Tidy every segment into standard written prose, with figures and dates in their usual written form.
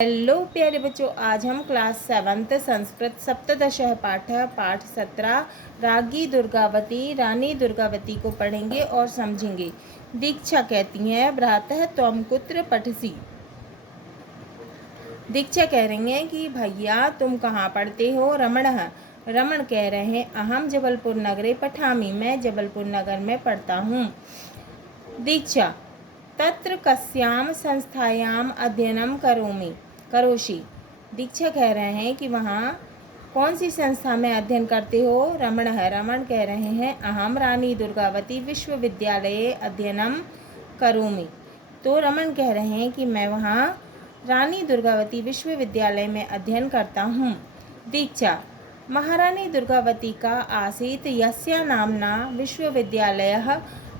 Hello प्यारे बच्चों, आज हम क्लास 7 संस्कृत सप्तदश पाठ 17 रागी दुर्गावती रानी दुर्गावती को पढ़ेंगे और समझेंगे। दीक्षा कहती हैं भ्रातः त्वं कुत्र पठसि। दीक्षा कह रही हैं कि भैया तुम कहाँ पढ़ते हो। रमण कह रहे हैं अहम जबलपुर नगरे पठामि, मैं जबलपुर नगर में पढ़ता हूँ। दीक्षा तत्र कस्याम संस्थायाम अध्ययनम करोषि। दीक्षा कह रहे हैं कि वहाँ कौन सी संस्था में अध्ययन करते हो। रमण कह रहे हैं अहम रानी दुर्गावती विश्वविद्यालये अध्ययनम करोमि। तो रमण कह रहे हैं कि मैं वहाँ रानी दुर्गावती विश्वविद्यालय में अध्ययन करता हूँ। दीक्षा महारानी दुर्गावती का आसीत यस्या नामना विश्वविद्यालयः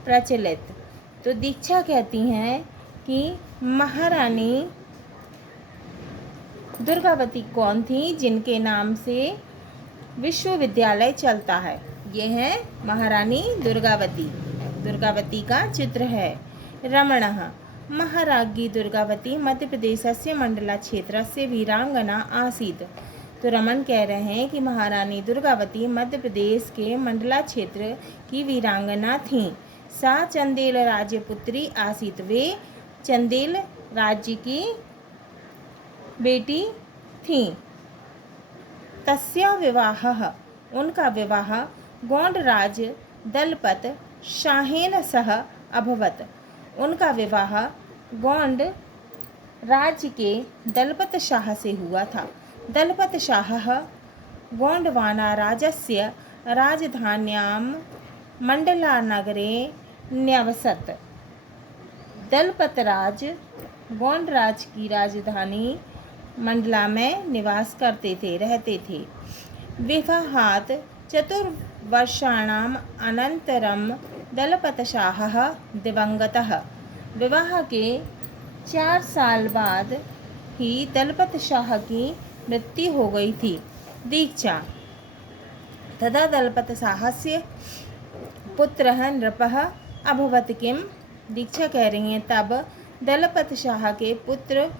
प्रचलित। तो दीक्षा कहती हैं कि महारानी दुर्गावती कौन थी जिनके नाम से विश्वविद्यालय चलता है। ये है महारानी दुर्गावती का चित्र है। रमणः महाराज्ञी दुर्गावती मध्य प्रदेशस्य मंडला क्षेत्रस्य वीरांगना आसीत्। तो रमन कह रहे हैं कि महारानी दुर्गावती मध्य प्रदेश के मंडला क्षेत्र की वीरांगना थी। सा चंदेल राज्यपुत्री आसीत, वे चंदेल राज्य की बेटी थी। तस्या विवाहः उनका विवाह गोंडराज दलपत शाहेन सह अभवत। उनका विवाह गोंड राज्य के दलपत शाह से हुआ था। दलपत शाह गोंडवाना राज्यस्य राजधान्यां मंडला नगरे न्यवसत। दलपत राज गोंड राज्य की राजधानी मंडला में निवास रहते थे। विवाहात् चतुर्वर्षाणाम् अनन्तरं दलपतशाहः दिवंगतः। विवाह के 4 साल बाद ही दलपत शाह की मृत्यु हो गई थी। दीक्षा तदा दलपत शाहस्य पुत्रः नृपः अभवत किम। दीक्षा कह रही हैं तब दलपत शाह के पुत्र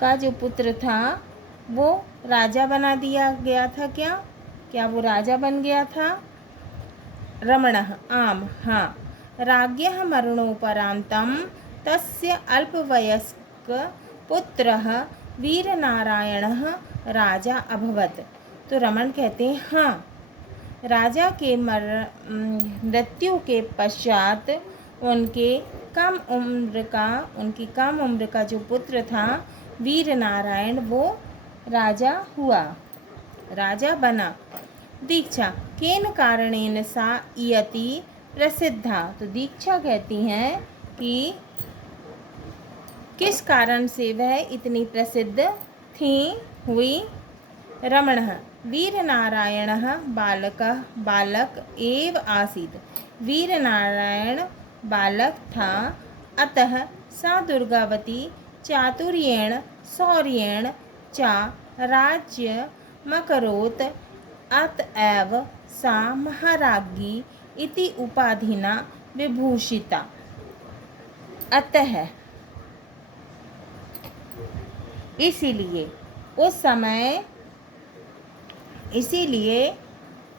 का जो पुत्र था वो राजा बना दिया गया था। क्या वो राजा बन गया था। रमणः आम हाँ। राज्ञः मरणोपरांतं तस्य अल्पवयस्क पुत्रः वीरनारायणः राजा अभवत। तो रमण कहते हैं हाँ, राजा के मृत्यु के पश्चात उनकी कम उम्र का जो पुत्र था वीर नारायण, वो राजा बना। दीक्षा केन कारणेन सा इयति प्रसिद्धा। तो दीक्षा कहती हैं कि किस कारण से वह इतनी प्रसिद्ध हुई। रमणः वीरनारायणः बालक एव आसीत्। वीरनारायण बालक था, अतः सा दुर्गावती चातुर्येण शौर्येण च राज्यमकरोत्, अतएव सा महाराज्ञी इति उपाधिना विभूषिता। अतः इसीलिए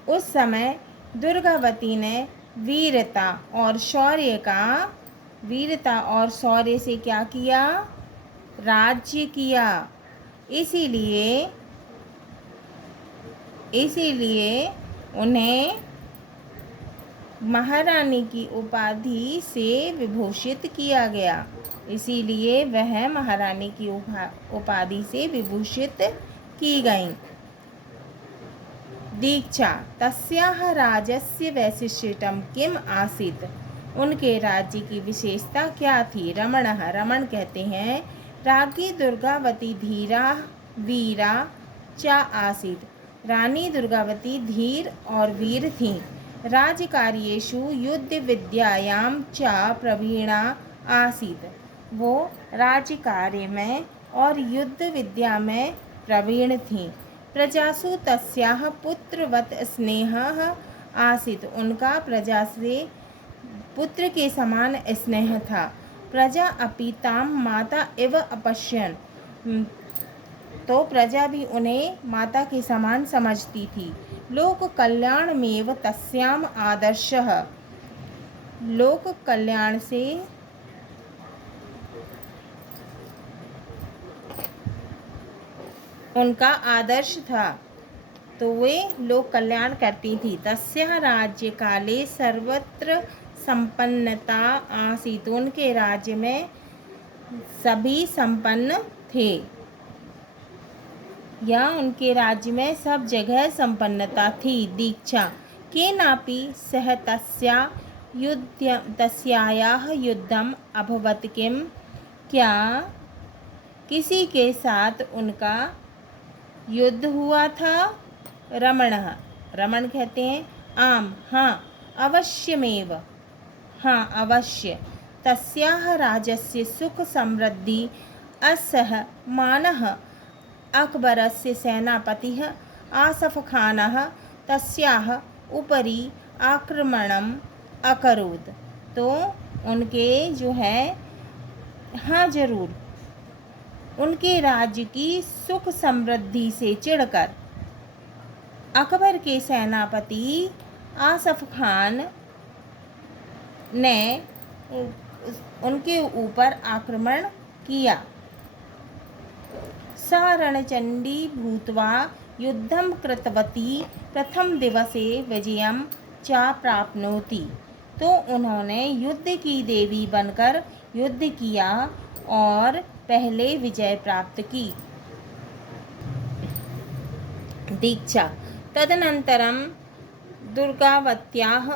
उस समय दुर्गावती ने वीरता और शौर्य से क्या किया, राज्य किया। इसीलिए उन्हें महारानी की उपाधि से विभूषित किया गया। इसीलिए वह महारानी की उपाधि से विभूषित की गई। दीक्षा तस्याः राज्यस्य वैशिष्ट्यं किम आसीत्। उनके राज्य की विशेषता क्या थी। रमण कहते हैं राज्ञी दुर्गावती धीरा वीरा च आसीत्। रानी दुर्गावती धीर और वीर थीं। राज्यकार्येषु युद्ध विद्यायां च प्रवीणा आसीत्। वो राज्य कार्य में और युद्ध विद्या में प्रवीण थीं। प्रजासु तस्याः पुत्रवत् स्नेहः आसीत्। उनका प्रजा से पुत्र के समान स्नेह था। प्रजा अपि तां माता इव अपश्यन्। तो प्रजा भी उन्हें माता के समान समझती थी। लोक कल्याणमेव तस्याम आदर्शः। लोक कल्याण से उनका आदर्श था, तो वे लोक कल्याण करती थी। तस्याः राज्यकाले सर्वत्र संपन्नता आसीत्। उनके राज्य में सभी संपन्न थे, या उनके राज्य में सब जगह संपन्नता थी। दीक्षा केनापि सह तस्यायाः युद्धम अभवत् किम। क्या किसी के साथ उनका युद्ध हुआ था? रमण कहते हैं आम, हाँ, अवश्यमेव, हाँ, अवश्य। तस्याः राज्यस्य सुख समृद्धि असह मानः अकबरस्य सेनापतिः आसफ खानः तस्याः उपरि आक्रमणम् अकरोत्। तो उनके जो है, हाँ जरूर, उनके राज्य की सुख समृद्धि से चिढ़कर अकबर के सेनापति आसफ खान ने उनके ऊपर आक्रमण किया। सा रणचण्डी भूत्वा युद्धं कृतवती प्रथम दिवसे विजयं च प्राप्नोति। तो उन्होंने युद्ध की देवी बनकर युद्ध किया और पहले विजय प्राप्त की। दीक्षा तदनन्तरं दुर्गावत्याः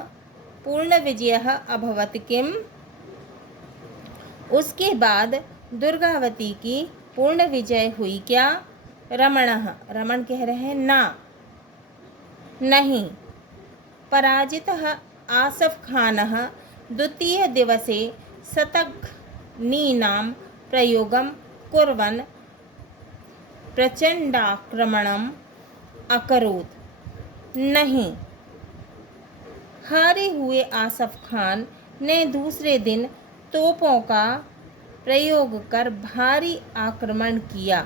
पूर्णविजयः अभवत् किम। उसके बाद दुर्गावती की पूर्ण विजय हुई क्या? रमण कह रहे हैं ना, नहीं। पराजितः आसफ खानः द्वितीय दिवसे शतघ्नीनां प्रयोगं कुर्वन् प्रचंडाक्रमणम् अकरोत्। नहीं, हारे हुए आसफ खान ने दूसरे दिन तोपों का प्रयोग कर भारी आक्रमण किया।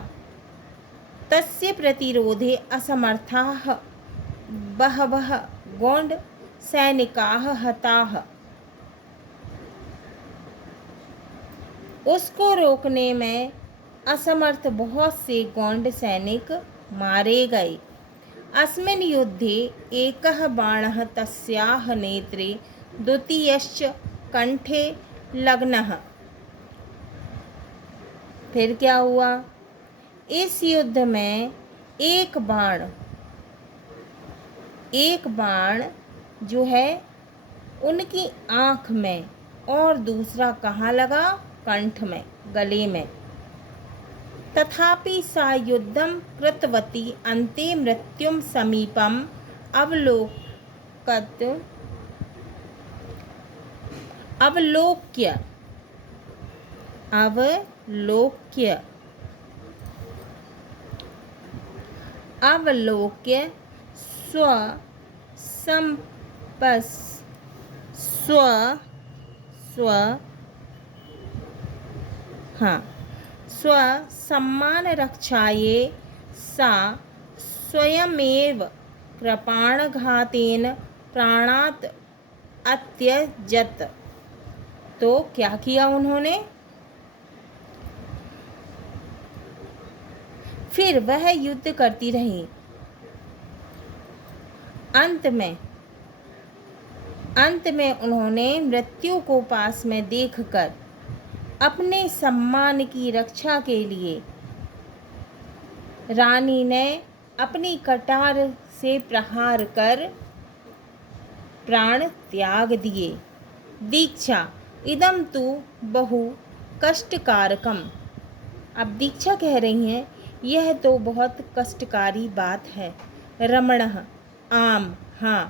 तस्य प्रतिरोधे असमर्थाः बहवः गोंड सैनिकाः हताः। उसको रोकने में असमर्थ बहुत से गोंड सैनिक मारे गए। अस्मिन् युद्धे एकः बाणः तस्याः नेत्रे द्वितीयश्च कंठे लग्नः। फिर क्या हुआ? इस युद्ध में एक बाण जो है उनकी आँख में, और दूसरा कहाँ लगा? कंठ में, गले में। तथापि सा युद्धं कृतवती अन्ते मृत्युं समीपम् अवलोक्य स्वसम्मान रक्षायै सा स्वयमेव कृपाणघातेन प्राणात् अत्यजत। तो क्या किया उन्होंने? फिर वह युद्ध करती रही। अंत में उन्होंने मृत्यु को पास में देखकर अपने सम्मान की रक्षा के लिए रानी ने अपनी कटार से प्रहार कर प्राण त्याग दिए। दीक्षा इदम तु बहु कष्टकारकम। अब दीक्षा कह रही हैं, यह तो बहुत कष्टकारी बात है। रमणः आम, हाँ,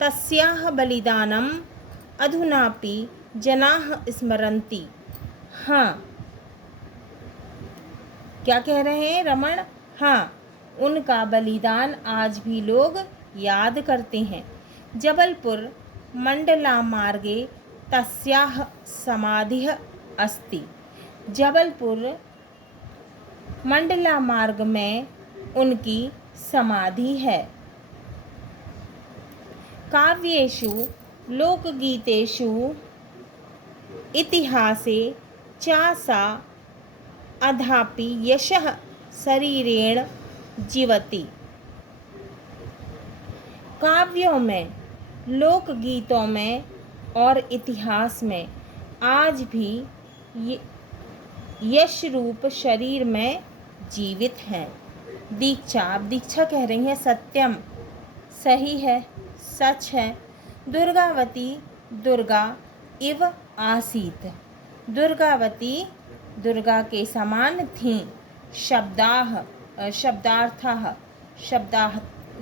तस्याः बलिदानम अधुनापि जनाः स्मरन्ति। हाँ, क्या कह रहे हैं रमण? हाँ, उनका बलिदान आज भी लोग याद करते हैं। जबलपुर मंडला मार्गे तस्याः समाधिः अस्ति। जबलपुर मंडला मार्ग में उनकी समाधि है। काव्येषु लोकगीतेषु इतिहासे च सा अधापि यशः शरीरेण जीवति। काव्यों में, लोकगीतों में और इतिहास में आज भी यश रूप शरीर में जीवित हैं। दीक्षा, अब दीक्षा कह रही है सत्यम, सही है, सच है। दुर्गावती दुर्गा इव आसीत। दुर्गावती दुर्गा के समान थीं।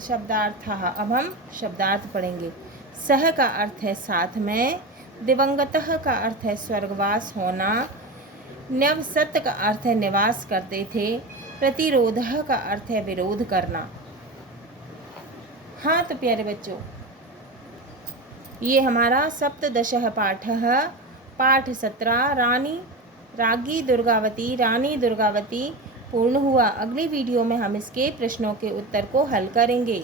शब्दार्थः अब हम शब्दार्थ पढ़ेंगे। सह का अर्थ है साथ में, दिवंगतः का अर्थ है स्वर्गवास होना, न्यवसत का अर्थ है निवास करते थे, प्रतिरोधः का अर्थ है विरोध करना। हाँ तो प्यारे बच्चों, ये हमारा सप्तदशः पाठः पाठ 17 राज्ञी दुर्गावती पूर्ण हुआ। अगली वीडियो में हम इसके प्रश्नों के उत्तर को हल करेंगे।